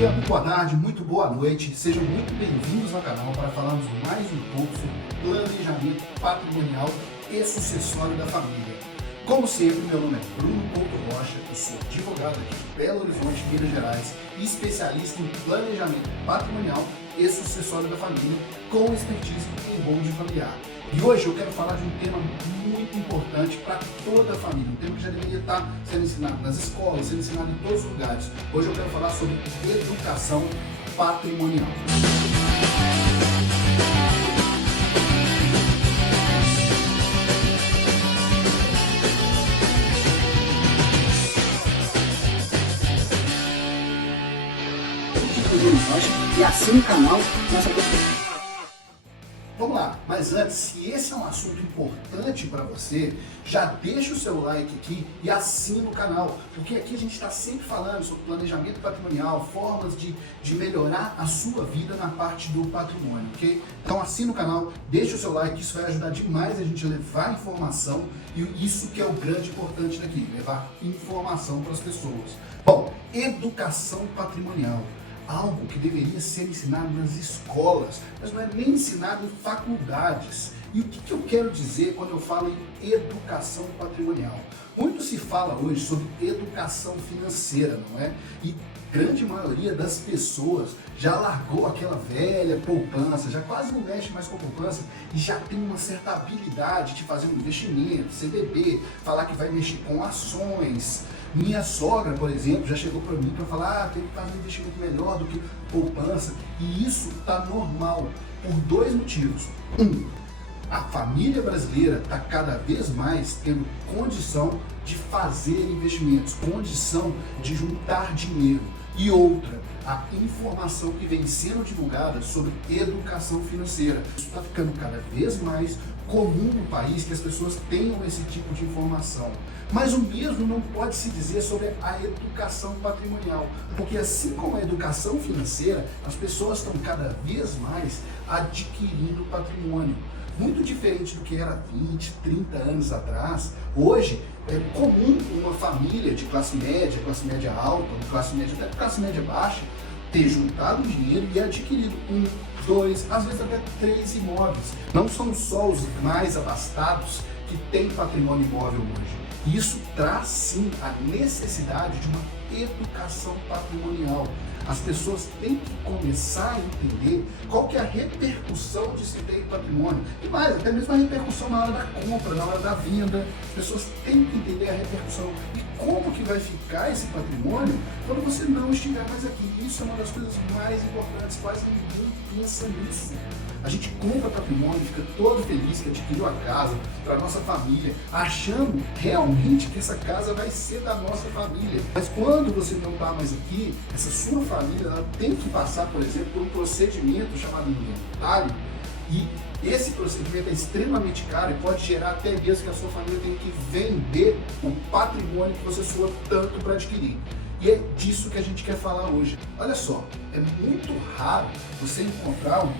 dia, muito boa tarde, muito boa noite. Sejam muito bem-vindos ao canal para falarmos mais um pouco sobre planejamento patrimonial e sucessório da família. Como sempre, meu nome é Bruno Couto Rocha, eu sou advogado aqui de Belo Horizonte, Minas Gerais, e especialista em planejamento patrimonial e sucessório da família, com expertise em holding familiar. E hoje eu quero falar de um tema muito importante para toda a família, um tema que já deveria estar sendo ensinado nas escolas, sendo ensinado em todos os lugares. Hoje eu quero falar sobre educação patrimonial. E assina o canal. Vamos lá, mas antes, se esse é um assunto importante para você, já deixa o seu like aqui e assina o canal, porque aqui a gente está sempre falando sobre planejamento patrimonial, formas de melhorar a sua vida na parte do patrimônio, ok? Então assina o canal, deixa o seu like, isso vai ajudar demais a gente a levar informação, e isso que é o grande importante daqui, levar informação para as pessoas. Bom, educação patrimonial. Algo que deveria ser ensinado nas escolas, mas não é nem ensinado em faculdades. E o que eu quero dizer quando eu falo em educação patrimonial? Muito se fala hoje sobre educação financeira, não é? E grande maioria das pessoas já largou aquela velha poupança, já quase não mexe mais com a poupança e já tem uma certa habilidade de fazer um investimento, CDB, falar que vai mexer com ações. Minha sogra, por exemplo, já chegou para mim para falar tem que fazer um investimento melhor do que poupança, e isso está normal por dois motivos. A família brasileira está cada vez mais tendo condição de fazer investimentos, condição de juntar dinheiro. E outra, a informação que vem sendo divulgada sobre educação financeira. Isso está ficando cada vez mais comum no país que as pessoas tenham esse tipo de informação. Mas o mesmo não pode se dizer sobre a educação patrimonial, porque assim como a educação financeira, as pessoas estão cada vez mais adquirindo patrimônio. Muito diferente do que era 20, 30 anos atrás, hoje é comum uma família de classe média alta, até classe média baixa, ter juntado dinheiro e adquirido 1, 2, às vezes até 3 imóveis. Não são só os mais abastados que têm patrimônio imóvel hoje. Isso traz sim a necessidade de uma educação patrimonial. As pessoas têm que começar a entender qual que é a repercussão de se ter patrimônio. E mais, até mesmo a repercussão na hora da compra, na hora da venda. As pessoas têm que entender a repercussão e como que vai ficar esse patrimônio quando você não estiver mais aqui. Isso é uma das coisas mais importantes, quase ninguém pensa nisso. A gente compra patrimônio, fica todo feliz que adquiriu a casa para a nossa família, achando realmente que essa casa vai ser da nossa família. Mas quando você não está mais aqui, essa sua família ela tem que passar, por exemplo, por um procedimento chamado inventário, e esse procedimento é extremamente caro e pode gerar até mesmo que a sua família tenha que vender o patrimônio que você suou tanto para adquirir. E é disso que a gente quer falar hoje. Olha só, é muito raro você encontrar um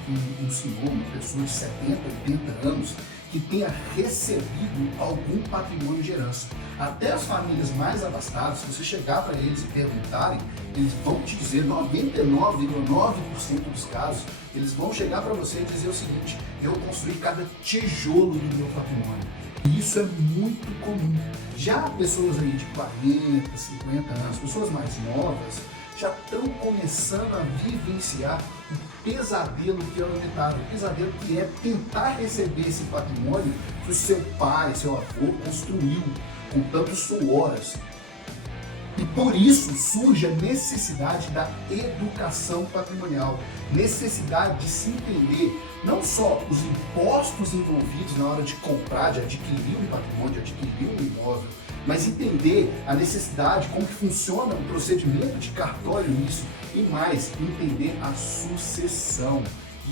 senhor, uma pessoa de 70, 80 anos que tenha recebido algum patrimônio de herança. Até as famílias mais abastadas, se você chegar para eles e perguntarem, eles vão te dizer, 99,9% dos casos, eles vão chegar para você e dizer o seguinte: eu construí cada tijolo do meu patrimônio. E isso é muito comum. Já pessoas aí de 40, 50 anos, pessoas mais novas, já estão começando a vivenciar o pesadelo que é o hereditário, o pesadelo que é tentar receber esse patrimônio que o seu pai, seu avô construiu com tantos suores. E por isso surge a necessidade da educação patrimonial, necessidade de se entender não só os impostos envolvidos na hora de comprar, de adquirir um patrimônio, de adquirir um imóvel, mas entender a necessidade, como que funciona o procedimento de cartório nisso, e mais, entender a sucessão.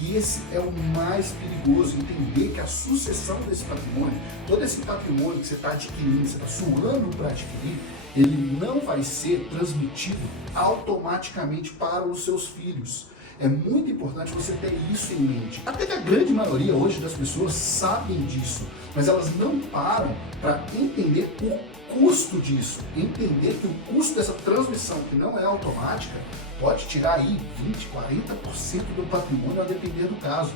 E esse é o mais perigoso, entender que a sucessão desse patrimônio, todo esse patrimônio que você está adquirindo, você está suando para adquirir, ele não vai ser transmitido automaticamente para os seus filhos. É muito importante você ter isso em mente. Até que a grande maioria hoje das pessoas sabem disso, mas elas não param para entender o custo disso, entender que o custo dessa transmissão, que não é automática, pode tirar aí 20, 40% do patrimônio a depender do caso.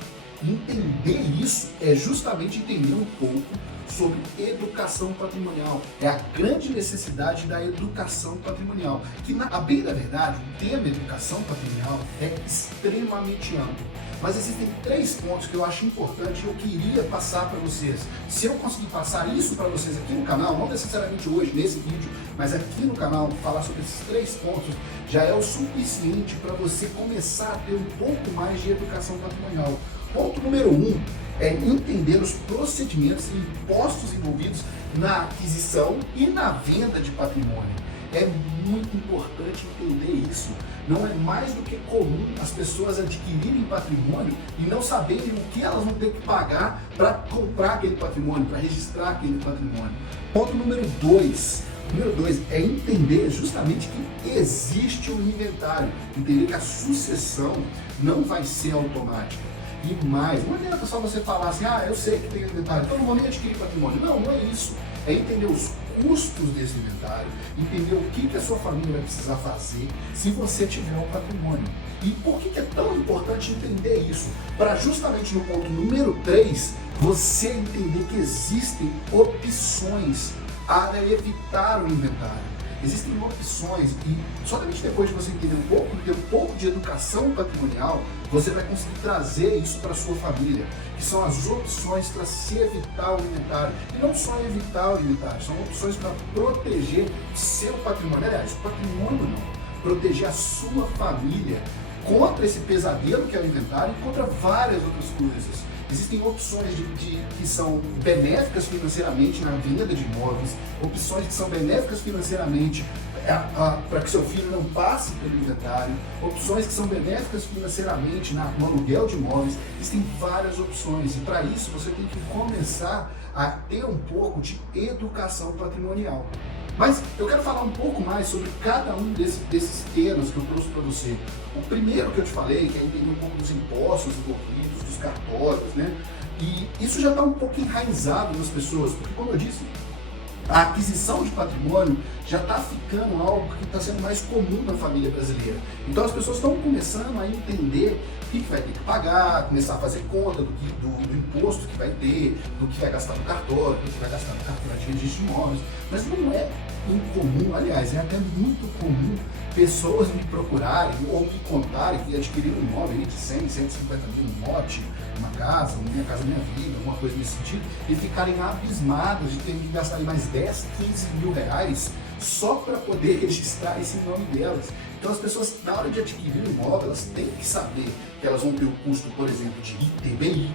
Entender isso é justamente entender um pouco sobre educação patrimonial. É a grande necessidade da educação patrimonial, que a bem da verdade, o tema educação patrimonial é extremamente amplo. Mas existem 3 pontos que eu acho importante e eu queria passar para vocês. Se eu conseguir passar isso para vocês aqui no canal, não necessariamente hoje, nesse vídeo, mas aqui no canal, falar sobre esses 3 pontos, já é o suficiente para você começar a ter um pouco mais de educação patrimonial. Ponto número 1 é entender os procedimentos e impostos envolvidos na aquisição e na venda de patrimônio. É muito importante entender isso. Não é mais do que comum as pessoas adquirirem patrimônio e não saberem o que elas vão ter que pagar para comprar aquele patrimônio, para registrar aquele patrimônio. Ponto número 2. Número 2 é entender justamente que existe um inventário. Entender que a sucessão não vai ser automática. E mais, não adianta só você falar assim, eu sei que tem inventário, então não vou nem adquirir patrimônio. Não, não é isso. É entender os custos desse inventário, entender o que a sua família vai precisar fazer se você tiver um patrimônio. E por que é tão importante entender isso? Para justamente no ponto número 3, você entender que existem opções para evitar o inventário. Existem opções e somente depois de você entender ter um pouco de educação patrimonial, você vai conseguir trazer isso para a sua família, que são as opções para se evitar o inventário. E não só evitar o inventário, são opções para proteger o seu patrimônio. Aliás, o patrimônio não, proteger a sua família contra esse pesadelo que é o inventário e contra várias outras coisas. Existem opções que são benéficas financeiramente na venda de imóveis, opções que são benéficas financeiramente para que seu filho não passe pelo inventário, opções que são benéficas financeiramente no aluguel de imóveis. Existem várias opções e para isso você tem que começar a ter um pouco de educação patrimonial. Mas eu quero falar um pouco mais sobre cada um desses temas que eu trouxe para você. O primeiro que eu te falei, que é entender um pouco dos impostos envolvidos, dos cartórios, né? E isso já está um pouco enraizado nas pessoas, porque como eu disse, a aquisição de patrimônio já está ficando algo que está sendo mais comum na família brasileira. Então as pessoas estão começando a entender o que vai ter que pagar, começar a fazer conta do imposto que vai ter, do que vai gastar no cartório, do que vai gastar no cartório de registro de imóveis. Mas não é incomum, aliás, é até muito comum pessoas me procurarem ou me contarem que adquiriram um imóvel de 100, 150 mil, um lote, uma casa, Minha Casa Minha Vida, alguma coisa nesse sentido, e ficarem abismados de terem que gastar mais 10, 15 mil reais só para poder registrar esse nome delas. Então as pessoas, na hora de adquirir um imóvel, elas têm que saber que elas vão ter o custo, por exemplo, de ITBI,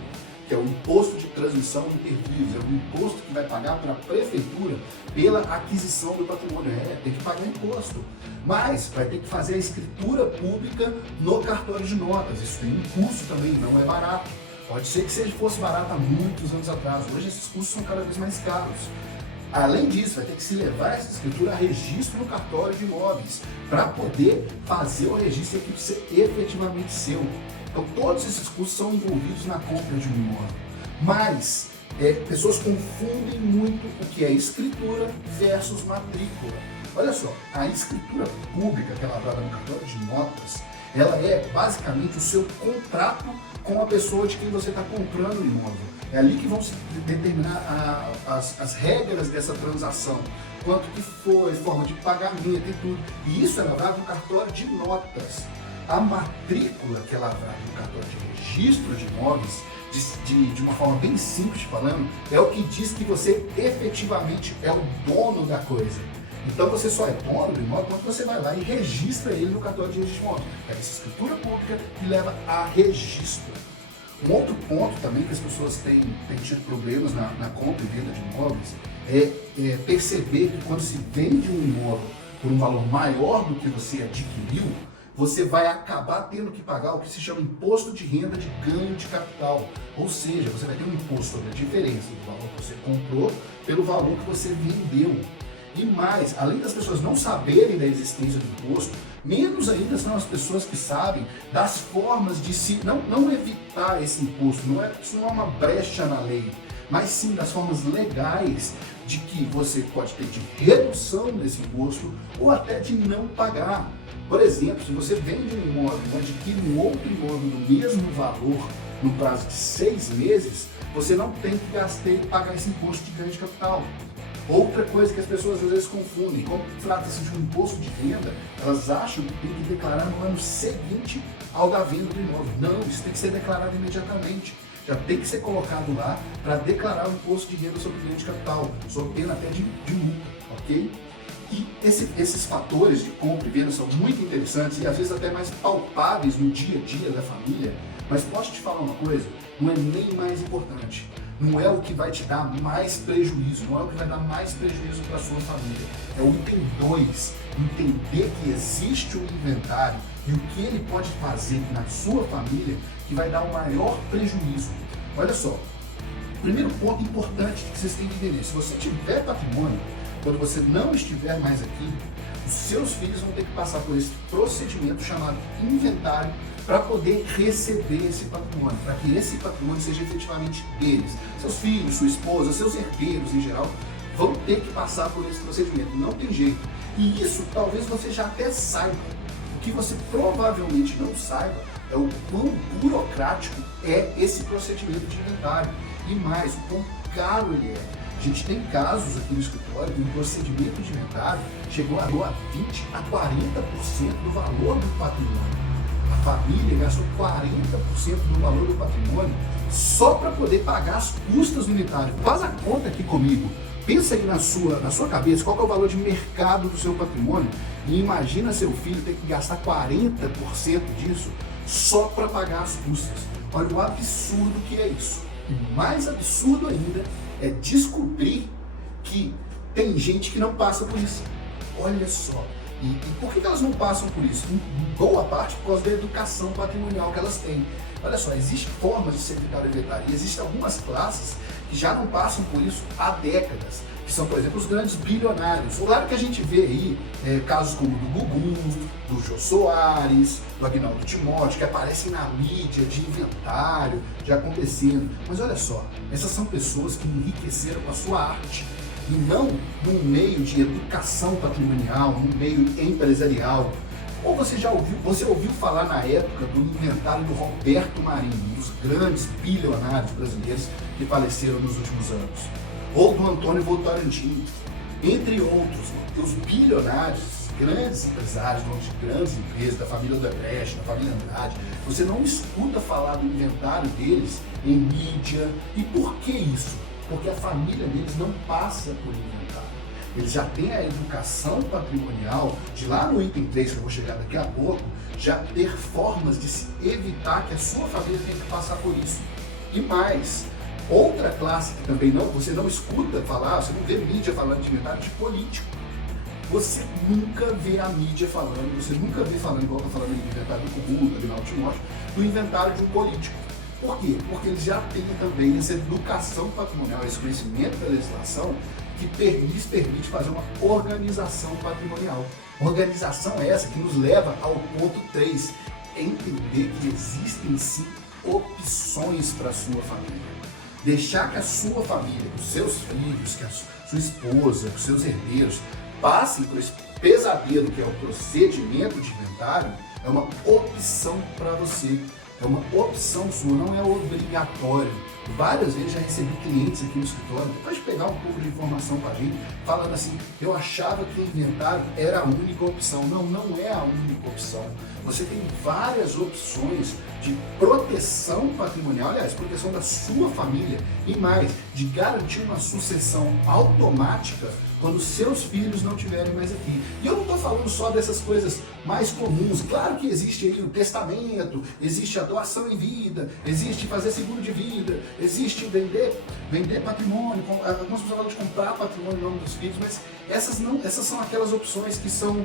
que é o Imposto de Transmissão Interviews, é o imposto que vai pagar para a prefeitura pela aquisição do patrimônio. Tem que pagar imposto. Mas vai ter que fazer a escritura pública no cartório de notas. Isso tem um custo também, não é barato. Pode ser que fosse barato há muitos anos atrás. Hoje esses custos são cada vez mais caros. Além disso, vai ter que se levar essa escritura a registro no cartório de imóveis para poder fazer o registro e ser efetivamente seu. Então todos esses custos são envolvidos na compra de um imóvel. Mas pessoas confundem muito o que é escritura versus matrícula. Olha só, a escritura pública, que é lavrada no cartório de notas, ela é basicamente o seu contrato com a pessoa de quem você está comprando o imóvel. É ali que vão se determinar as regras dessa transação, quanto que foi, forma de pagamento e tudo. E isso é lavrado no cartório de notas. A matrícula, que é lavrada no cartório de registro de imóveis, de uma forma bem simples falando, é o que diz que você efetivamente é o dono da coisa. Então você só é dono do imóvel quando você vai lá e registra ele no cartório de registro de imóveis. Pega essa escritura pública e leva a registro. Um outro ponto também que as pessoas têm tido problemas na compra e venda de imóveis é perceber que quando se vende um imóvel por um valor maior do que você adquiriu, você vai acabar tendo que pagar o que se chama imposto de renda de ganho de capital. Ou seja, você vai ter um imposto sobre a diferença do valor que você comprou pelo valor que você vendeu. E mais, além das pessoas não saberem da existência do imposto, menos ainda são as pessoas que sabem das formas de não evitar esse imposto. Isso não é uma brecha na lei, mas sim das formas legais de que você pode ter de redução desse imposto ou até de não pagar. Por exemplo, se você vende um imóvel e adquire um outro imóvel do mesmo valor no prazo de 6 meses, você não tem que pagar esse imposto de ganho de capital. Outra coisa que as pessoas às vezes confundem, como trata-se de um imposto de renda, elas acham que tem que declarar no ano seguinte ao da venda do imóvel. Não, isso tem que ser declarado imediatamente. Já tem que ser colocado lá para declarar o imposto de renda sobre ganho de capital, sob pena até de multa, ok? E esses fatores de compra e venda são muito interessantes e às vezes até mais palpáveis no dia a dia da família, mas posso te falar uma coisa, não é nem mais importante. Não é o que vai te dar mais prejuízo, não é o que vai dar mais prejuízo para a sua família. É o item 2, entender que existe um inventário e o que ele pode fazer na sua família que vai dar o maior prejuízo. Olha só, primeiro ponto importante que vocês têm que entender, se você tiver patrimônio, quando você não estiver mais aqui, os seus filhos vão ter que passar por esse procedimento chamado inventário para poder receber esse patrimônio, para que esse patrimônio seja efetivamente deles. Seus filhos, sua esposa, seus herdeiros em geral, vão ter que passar por esse procedimento, não tem jeito. E isso talvez você já até saiba. O que você provavelmente não saiba é o quão burocrático é esse procedimento de inventário. E mais, o quão caro ele é. A gente tem casos aqui no escritório que o procedimento de inventário chegou a 20% a 40% do valor do patrimônio. A família gastou 40% do valor do patrimônio só para poder pagar as custas do inventário. Faz a conta aqui comigo. Pensa aí na sua cabeça qual que é o valor de mercado do seu patrimônio e imagina seu filho ter que gastar 40% disso só para pagar as custas. Olha o absurdo que é isso. E mais absurdo ainda é descobrir que tem gente que não passa por isso. Olha só. E por que elas não passam por isso? Em boa parte por causa da educação patrimonial que elas têm. Olha só, existem formas de ser evitado inventário e existem algumas classes que já não passam por isso há décadas, que são, por exemplo, os grandes bilionários. Claro que a gente vê aí casos como o do Gugu, do Jô Soares, do Agnaldo Timóteo, que aparecem na mídia de inventário, já acontecendo. Mas olha só, essas são pessoas que enriqueceram com a sua arte, e não num meio de educação patrimonial, num meio empresarial. Ou você ouviu falar na época do inventário do Roberto Marinho, um dos grandes bilionários brasileiros que faleceram nos últimos anos, ou do Antônio Votorantim, entre outros. Os bilionários, grandes empresários, donos de grandes empresas, da família Odebrecht, da família Andrade, você não escuta falar do inventário deles em mídia. E por que isso? Porque a família deles não passa por inventário. Eles já têm a educação patrimonial, de lá no item 3, que eu vou chegar daqui a pouco, já ter formas de se evitar que a sua família tenha que passar por isso. E mais, outra classe que também você não escuta falar, você não vê mídia falando de inventário de político. Você nunca vê a mídia falando, você nunca vê falando, igual eu tô falando do inventário do Gugu, do Agnaldo Timóteo, do inventário de um político. Por quê? Porque eles já têm também essa educação patrimonial, esse conhecimento da legislação que lhes permite fazer uma organização patrimonial. Organização essa que nos leva ao ponto 3, entender que existem sim opções para a sua família. Deixar que a sua família, que os seus filhos, que a sua esposa, que os seus herdeiros passem por esse pesadelo que é o procedimento de inventário é uma opção para você. É uma opção sua, não é obrigatório. Várias vezes já recebi clientes aqui no escritório, depois de pegar um pouco de informação com a gente, falando assim, eu achava que o inventário era a única opção. Não, não é a única opção. Você tem várias opções de proteção patrimonial, aliás, proteção da sua família e mais, de garantir uma sucessão automática quando seus filhos não estiverem mais aqui. E eu não estou falando só dessas coisas mais comuns. Claro que existe aí o testamento, existe a doação em vida, existe fazer seguro de vida, existe vender patrimônio, algumas pessoas falam de comprar patrimônio em nome dos filhos, mas Essas são aquelas opções que são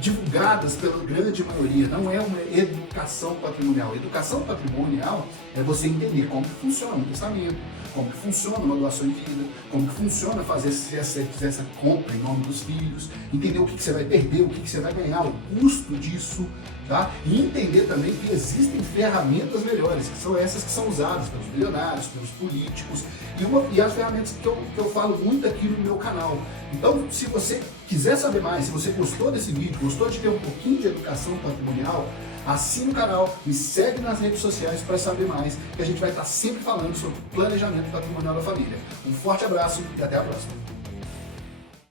divulgadas pela grande maioria, não é uma educação patrimonial. Educação patrimonial é você entender como que funciona um testamento, como que funciona uma doação em vida, como que funciona fazer essa compra em nome dos filhos, entender o que você vai perder, o que você vai ganhar, o custo disso, tá? E entender também que existem ferramentas melhores, que são essas que são usadas pelos bilionários, pelos políticos, e as ferramentas que eu falo muito aqui no meu canal. Então, se você quiser saber mais, se você gostou desse vídeo, gostou de ter um pouquinho de educação patrimonial, assine o canal, me segue nas redes sociais para saber mais, que a gente vai estar sempre falando sobre planejamento patrimonial da família. Um forte abraço e até a próxima!